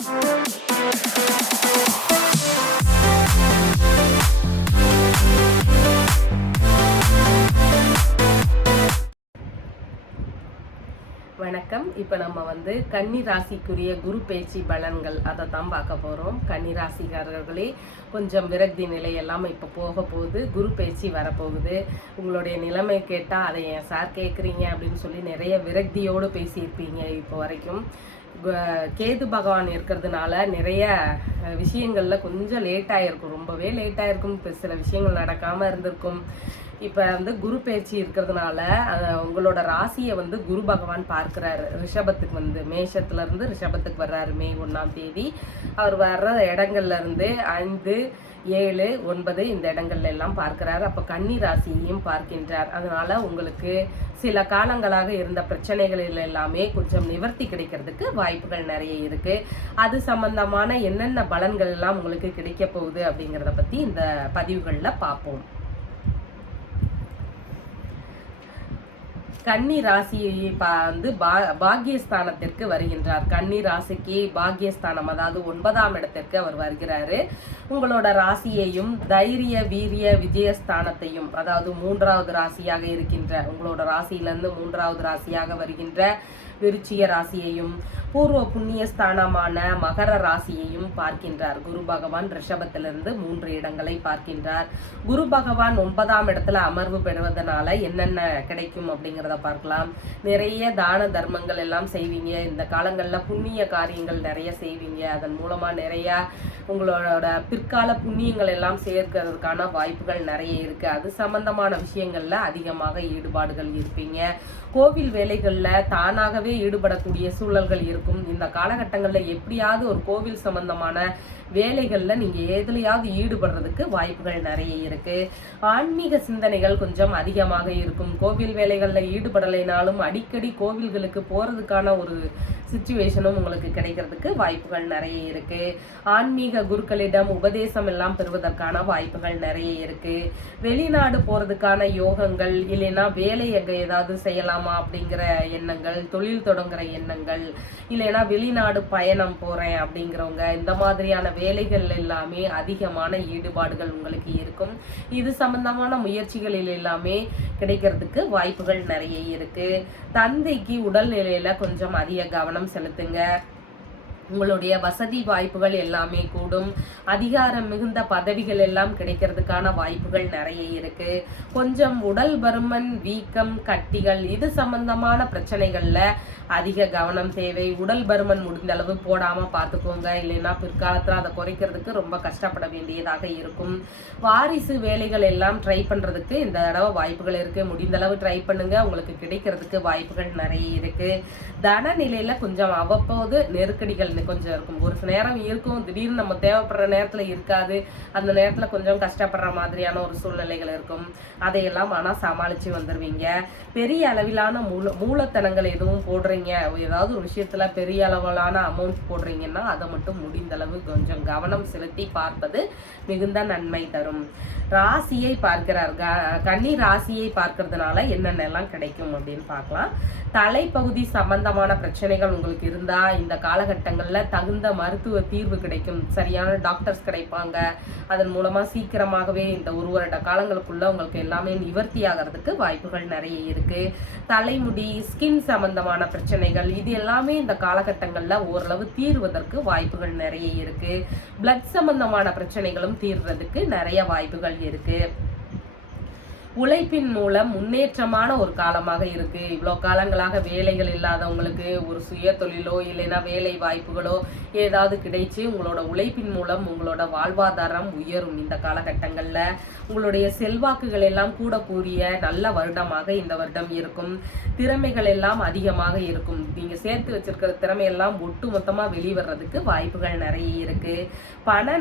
வணக்கம். இப்போ நம்ம கன்னி ராசிக்குரிய குரு பேச்சு பலன்கள் அதை தான் பார்க்க போகிறோம். கன்னி ராசிக்காரர்களே, கொஞ்சம் விரக்தி நிலையெல்லாம் இப்போ போக போகுது. குரு பேச்சு வரப்போகுது. உங்களுடைய நிலைமை கேட்டால் அதை ஏன் சார் கேட்குறீங்க அப்படின்னு சொல்லி நிறைய விரக்தியோடு பேசியிருப்பீங்க இப்போ வரைக்கும். கேது பகவான் இருக்கிறதுனால நிறைய விஷயங்களில் கொஞ்சம் லேட்டாக இருக்கும், ரொம்பவே லேட்டாக இருக்கும். இப்போ சில விஷயங்கள் நடக்காமல் இருந்திருக்கும். இப்போ குரு பயிற்சி இருக்கிறதுனால உங்களோட ராசியை குரு பகவான் பார்க்குறாரு. ரிஷபத்துக்கு மேஷத்துலேருந்து ரிஷபத்துக்கு வர்றாரு. மே 1ஆம் தேதி அவர் வர்ற இடங்கள்லேருந்து 5, 7, 9 இந்த இடங்கள்ல எல்லாம் பார்க்கிறார். அப்போ கன்னி ராசியையும் பார்க்கின்றார். அதனால உங்களுக்கு சில காலங்களாக இருந்த பிரச்சனைகளில் எல்லாமே கொஞ்சம் நிவர்த்தி கிடைக்கிறதுக்கு வாய்ப்புகள் நிறைய இருக்கு. அது சம்பந்தமான என்னென்ன பலன்கள் எல்லாம் உங்களுக்கு கிடைக்க போகுது அப்படிங்கிறத பத்தி இந்த பதிவுகளில் பார்ப்போம். கன்னி ராசியை பாக்கியஸ்தானத்திற்கு வருகின்றார். கன்னி ராசிக்கு பாக்கியஸ்தானம், அதாவது 9ஆம் இடத்திற்கு அவர் வருகிறாரு. உங்களோட ராசியையும் தைரிய வீரிய விஜயஸ்தானத்தையும், அதாவது 3வது ராசியாக இருக்கின்ற உங்களோட ராசியிலிருந்து 3வது ராசியாக வருகின்ற விருச்சிக ராசியையும் பூர்வ புண்ணிய ஸ்தானமான மகர ராசியையும் பார்க்கின்றார். குரு பகவான் ரிஷபத்திலிருந்து 3 இடங்களை பார்க்கின்றார். குரு பகவான் 9ஆம் இடத்துல அமர்வு பெறுவதனால என்னென்ன கிடைக்கும் அப்படிங்கிறத பார்க்கலாம். நிறைய தான தர்மங்கள் எல்லாம் செய்வீங்க. இந்த காலங்களில் புண்ணிய காரியங்கள் நிறைய செய்வீங்க. அதன் மூலமா நிறைய உங்களோட பிற்கால புண்ணியங்கள் எல்லாம் சேர்க்கிறதுக்கான வாய்ப்புகள் நிறைய இருக்கு. அது சம்பந்தமான விஷயங்கள்ல அதிகமாக ஈடுபாடுகள் இருப்பீங்க. கோவில் வேலைகள்ல தானாகவே ஈடுபடக்கூடிய சூழல்கள் இருக்கும். இந்த காலகட்டங்கள்ல எப்படியாவது ஒரு கோவில் சம்பந்தமான வேலைகள்ல நீங்க எதுலையாவது ஈடுபடுறதுக்கு வாய்ப்புகள் நிறைய இருக்கு. ஆன்மீக சிந்தனைகள் கொஞ்சம் அதிகமாக இருக்கும். கோவில் வேலைகள்ல ஈடுபடலைனாலும் அடிக்கடி கோவில்களுக்கு போறதுக்கான ஒரு சிச்சுவேஷனும் உங்களுக்கு கிடைக்கிறதுக்கு வாய்ப்புகள் நிறைய இருக்கு. ஆன்மீக குருக்களிடம் உபதேசம் எல்லாம் பெறுவதற்கான வாய்ப்புகள் நிறைய இருக்கு. வெளிநாடு போறதுக்கான யோகங்கள், இல்லைன்னா வேலை எங்க ஏதாவது செய்யலாமா அப்படிங்கிற எண்ணங்கள், தொழில் தொடங்குற எண்ணங்கள், இல்லைன்னா வெளிநாடு பயணம் போறேன் அப்படிங்கிறவங்க, இந்த மாதிரியான வேலைகள் எல்லாமே அதிகமான ஈடுபாடுகள் உங்களுக்கு இருக்கும். இது சம்பந்தமான முயற்சிகளில் எல்லாமே கிடைக்கிறதுக்கு வாய்ப்புகள் நிறைய இருக்கு. தந்தைக்கு உடல்நிலையில கொஞ்சம் அதிக கவனம் செலுத்துங்க. உங்களுடைய வசதி வாய்ப்புகள் எல்லாமே கூடும். அதிகாரம் மிகுந்த பதவிகள் எல்லாம் கிடைக்கிறதுக்கான வாய்ப்புகள் நிறைய இருக்கு. கொஞ்சம் உடல் பருமன், வீக்கம், கட்டிகள் இது சம்பந்தமான பிரச்சனைகள்ல அதிக கவனம் தேவை. உடல் பருமன் முடிந்த அளவு போடாம பார்த்துக்கோங்க. இல்லைன்னா பிற்காலத்துல அதை குறைக்கிறதுக்கு ரொம்ப கஷ்டப்பட வேண்டியதாக இருக்கும். வாரிசு வேலைகள் எல்லாம் ட்ரை பண்றதுக்கு இந்த தடவை வாய்ப்புகள் இருக்கு. முடிந்த அளவு ட்ரை பண்ணுங்க, உங்களுக்கு கிடைக்கிறதுக்கு வாய்ப்புகள் நிறைய இருக்கு. தன நிலையில கொஞ்சம் அவ்வப்போது நெருக்கடிகள் கொஞ்சம் இருக்கும். ஒரு நேரம் இருக்கும், திடீர்னு நம்ம தேவைப்படுற நேரத்துல இருக்காது. அந்த நேரத்துல கொஞ்சம் கஷ்டப்படுற மாதிரியான ஒரு சூழ்நிலைகள் இருக்கும். அதையெல்லாம் ஆனா சமாளிச்சு வந்துருவீங்க. பெரிய அளவிலான மூலத்தனங்கள் எதுவும் போடுறீங்க, ஏதாவது ஒரு விஷயத்துல பெரிய அளவிலான அமௌண்ட் போடுறீங்கன்னா அதை மட்டும் முடிந்த அளவு கொஞ்சம் கவனம் செலுத்தி பார்ப்பது மிகுந்த நன்மை தரும். ராசியை பார்க்கிறார். கன்னி ராசியை பார்க்கறதுனால என்னென்னலாம் கிடைக்கும் அப்படின்னு பார்க்கலாம். தலைப்பகுதி சம்பந்தமான பிரச்சனைகள் உங்களுக்கு இருந்தா இந்த காலகட்டங்கள்ல தகுந்த மருத்துவ தீர்வு கிடைக்கும். சரியான டாக்டர்ஸ் கிடைப்பாங்க. அதன் மூலமா சீக்கிரமாகவே இந்த 1 வருட காலங்களுக்குள்ள உங்களுக்கு எல்லாமே நிவர்த்தி ஆகிறதுக்கு வாய்ப்புகள் நிறைய இருக்கு. தலைமுடி, ஸ்கின் சம்பந்தமான பிரச்சனைகள் இது எல்லாமே இந்த காலகட்டங்கள்ல ஓரளவு தீர்வதற்கு வாய்ப்புகள் நிறைய இருக்கு. பிளட் சம்பந்தமான பிரச்சனைகளும் தீர்றதுக்கு நிறைய வாய்ப்புகள் இருக்கு. உழைப்பின் மூலம் முன்னேற்றமான ஒரு காலமாக இருக்கு. இவ்வளோ காலங்களாக வேலைகள் இல்லாதவங்களுக்கு ஒரு சுய தொழிலோ இல்லைன்னா வேலை வாய்ப்புகளோ ஏதாவது கிடைச்சி உங்களோட உழைப்பின் மூலம் உங்களோட வாழ்வாதாரம் உயரும். இந்த காலகட்டங்கள்ல உங்களுடைய செல்வாக்குகள் எல்லாம் கூடக்கூடிய நல்ல வருடமாக இந்த வருடம் இருக்கும். திறமைகள் எல்லாம் அதிகமாக இருக்கும். நீங்க சேர்த்து வச்சிருக்கிற திறமையெல்லாம் ஒட்டு மொத்தமா வெளிவர்றதுக்கு வாய்ப்புகள் நிறைய இருக்கு. பண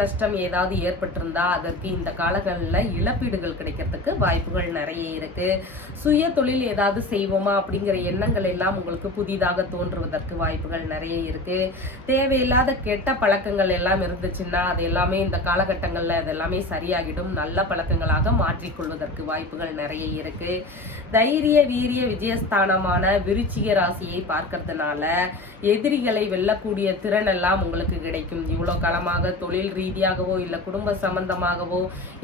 நஷ்டம் ஏதாவது ஏற்பட்டிருந்தா அதற்கு இந்த காலங்களில் இழப்பு இழப்பீடுகள் கிடைக்கிறதுக்கு வாய்ப்புகள் நிறைய இருக்கு. சுய தொழில் ஏதாவது செய்வோமா அப்படிங்கிற எண்ணங்கள் எல்லாம் உங்களுக்கு புதிதாக தோன்றுவதற்கு வாய்ப்புகள் நிறைய இருக்கு. தேவையில்லாத கெட்ட பழக்கங்கள் எல்லாம் இருந்துச்சுன்னா அது எல்லாமே இந்த காலகட்டங்கள்ல அது எல்லாமே சரியாகிடும். நல்ல பழக்கங்களாக மாற்றிக்கொள்வதற்கு வாய்ப்புகள் நிறைய இருக்கு. தைரிய வீரிய விஜயஸ்தானமான விருச்சிக ராசியை பார்க்கறதுனால எதிரிகளை வெல்லக்கூடிய திறன் எல்லாம் உங்களுக்கு கிடைக்கும். இவ்வளவு காலமாக தொழில் ரீதியாகவோ இல்ல குடும்ப சம்பந்தமாகவோ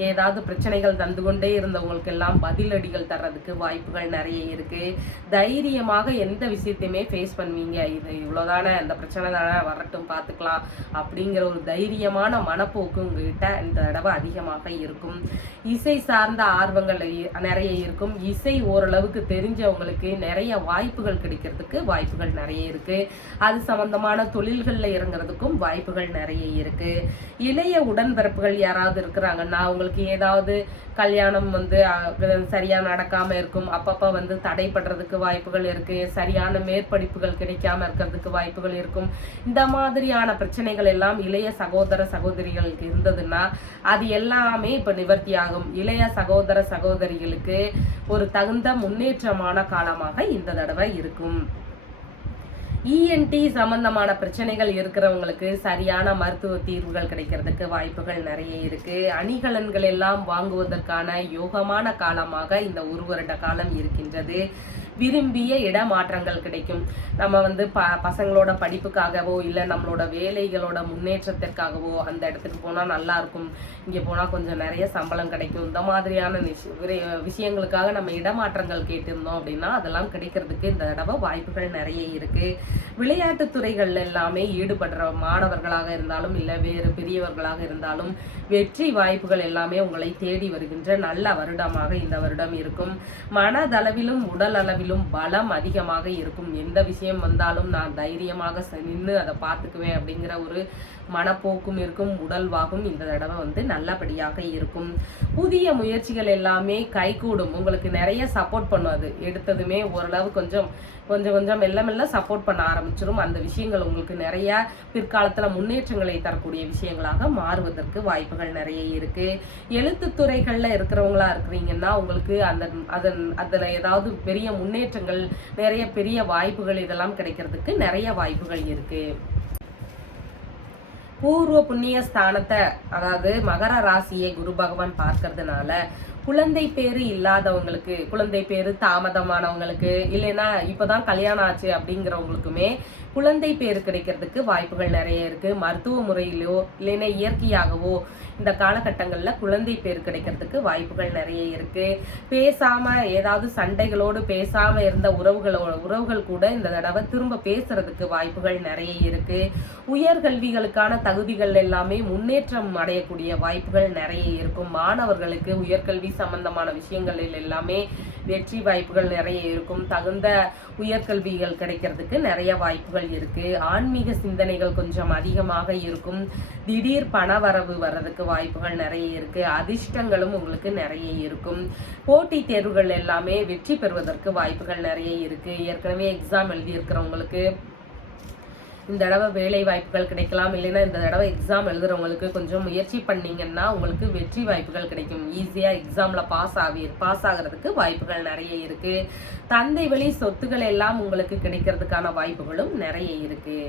ஏதாவது பிரச்சனைகள் தந்து கொண்டே இருந்தவங்களுக்கு எல்லாம் பதிலடிகள் தர்றதுக்கு வாய்ப்புகள் நிறைய இருக்கு. தைரியமாக எந்த விஷயத்தையுமே ஃபேஸ் பண்ணுவீங்க. இது இவ்வளவுதானே, அந்த பிரச்சனை தானே, வரட்டும் பார்த்துக்கலாம் அப்படிங்கிற ஒரு தைரியமான மனப்போக்கு உங்ககிட்ட இந்த தடவை அதிகமாக இருக்கும். இசை சார்ந்த ஆர்வங்கள் நிறைய இருக்கும். இசை ஓரளவுக்கு தெரிஞ்சவங்களுக்கு நிறைய வாய்ப்புகள் கிடைக்கிறதுக்கு வாய்ப்புகள் நிறைய இருக்கு. அது சம்பந்தமான தொழில்கள்ல இறங்குறதுக்கும் வாய்ப்புகள் நிறைய இருக்கு. இளைய உடன்பிறப்புகள் யாராவது இருக்கிறாங்கன்னா உங்களுக்கு ஏதாவது கல்யாணம் சரியா நடக்காம இருக்கும். அப்பப்ப தடைப்படுறதுக்கு வாய்ப்புகள் இருக்கு. சரியான மேற்படிப்புகள் கிடைக்காம இருக்கிறதுக்கு வாய்ப்புகள் இருக்கும். இந்த மாதிரியான பிரச்சனைகள் எல்லாம் இளைய சகோதர சகோதரிகளுக்கு இருந்ததுன்னா அது எல்லாமே இப்ப நிவர்த்தி ஆகும். இளைய சகோதர சகோதரிகளுக்கு ஒரு தகுந்த முன்னேற்றமான காலமாக இந்த தடவை இருக்கும். இஎன்டி சம்பந்தமான பிரச்சனைகள் இருக்கிறவங்களுக்கு சரியான மருத்துவ தீர்வுகள் கிடைக்கிறதுக்கு வாய்ப்புகள் நிறைய இருக்கு. அணிகலன்கள் எல்லாம் வாங்குவதற்கான யோகமான காலமாக இந்த ஒரு வருட காலம் இருக்கின்றது. விரும்பிய இடமாற்றங்கள் கிடைக்கும். நம்ம பசங்களோட படிப்புக்காகவோ இல்லை நம்மளோட வேலைகளோட முன்னேற்றத்திற்காகவோ அந்த இடத்துக்கு போனால் நல்லா இருக்கும், இங்கே போனால் கொஞ்சம் நிறைய சம்பளம் கிடைக்கும், இந்த மாதிரியான விஷயங்களுக்காக நம்ம இடமாற்றங்கள் கேட்டிருந்தோம் அப்படின்னா அதெல்லாம் கிடைக்கிறதுக்கு இந்த தடவை வாய்ப்புகள் நிறைய இருக்கு. விளையாட்டு துறைகள் எல்லாமே ஈடுபடுற மாணவர்களாக இருந்தாலும் இல்லை வேறு பெரியவர்களாக இருந்தாலும் வெற்றி வாய்ப்புகள் எல்லாமே உங்களை தேடி வருகின்ற நல்ல வருடமாக இந்த வருடம் இருக்கும். மனதளவிலும் உடல் அளவிலும் பலம் அதிகமாக இருக்கும். எந்த விஷயம் வந்தாலும் நான் தைரியமாக நின்று அதை பார்த்துக்குவேன் அப்படிங்கிற ஒரு மனப்போக்கும் இருக்கும். உடல்வாகும் இந்த தடவை நல்லபடியாக இருக்கும். புதிய முயற்சிகள் எல்லாமே கைகூடும். உங்களுக்கு நிறைய சப்போர்ட் பண்ணும். அது எடுத்ததுமே ஓரளவு கொஞ்சம் மெல்ல மெல்ல சப்போர்ட் பண்ண ஆரம்பிச்சிடும். அந்த விஷயங்கள் உங்களுக்கு நிறைய பிற்காலத்துல முன்னேற்றங்களை தரக்கூடிய விஷயங்களாக மாறுவதற்கு வாய்ப்புகள் நிறைய இருக்கு. எழுத்துத்துறைகள்ல இருக்கிறவங்களா இருக்கிறீங்கன்னா உங்களுக்கு அதுல ஏதாவது பெரிய முன்னேற்றங்கள், நிறைய பெரிய வாய்ப்புகள் இதெல்லாம் கிடைக்கிறதுக்கு நிறைய வாய்ப்புகள் இருக்கு. பூர்வ புண்ணிய ஸ்தானத்தை, அதாவது மகர ராசியை குரு பகவான் பார்க்கறதுனால குழந்தை பேரு இல்லாதவங்களுக்கு, குழந்தை பேரு தாமதமானவங்களுக்கு, இல்லைன்னா இப்பதான் கல்யாணம் ஆச்சு அப்படிங்கிறவங்களுக்குமே குழந்தை பேரு கிடைக்கிறதுக்கு வாய்ப்புகள் நிறைய இருக்கு. மருத்துவ முறையிலோ இல்லைன்னா இயற்கையாகவோ இந்த காலகட்டங்கள்ல குழந்தை பேர் கிடைக்கிறதுக்கு வாய்ப்புகள் நிறைய இருக்கு. பேசாம ஏதாவது சண்டைகளோடு பேசாம இருந்த உறவுகள் கூட இந்த தடவை திரும்ப பேசுறதுக்கு வாய்ப்புகள் நிறைய இருக்கு. உயர்கல்விகளுக்கான தகுதிகள் எல்லாமே முன்னேற்றம் அடையக்கூடிய வாய்ப்புகள் நிறைய இருக்கும். மாணவர்களுக்கு உயர்கல்வி சம்பந்தமான விஷயங்களில் எல்லாமே வெற்றி வாய்ப்புகள் நிறைய இருக்கும். தகுந்த உயர்கல்விகள் கிடைக்கிறதுக்கு நிறைய வாய்ப்புகள் இருக்கு. ஆன்மீக சிந்தனைகள் கொஞ்சம் அதிகமாக இருக்கும். திடீர் பண வரவு வர்றதுக்கு வாய்ப்புகள் நிறைய இருக்கு. அதிர்ஷ்டங்களும் உங்களுக்கு நிறைய இருக்கும். போட்டித் தேர்வுகள் எல்லாமே வெற்றி பெறுவதற்கு வாய்ப்புகள் நிறைய இருக்கு. ஏற்கனவே எக்ஸாம் எழுதி இருக்கிறவங்களுக்கு இந்த தடவை வேலை வாய்ப்புகள் கிடைக்கலாம். இல்லைன்னா இந்த தடவை எக்ஸாம் எழுதுறவங்களுக்கு கொஞ்சம் முயற்சி பண்ணீங்கன்னா உங்களுக்கு வெற்றி வாய்ப்புகள் கிடைக்கும். ஈஸியா எக்ஸாம்ல பாஸ் ஆகிறதுக்கு வாய்ப்புகள் நிறைய இருக்கு. தந்தை வழி சொத்துக்கள் எல்லாம் உங்களுக்கு கிடைக்கிறதுக்கான வாய்ப்புகளும் நிறைய இருக்கு.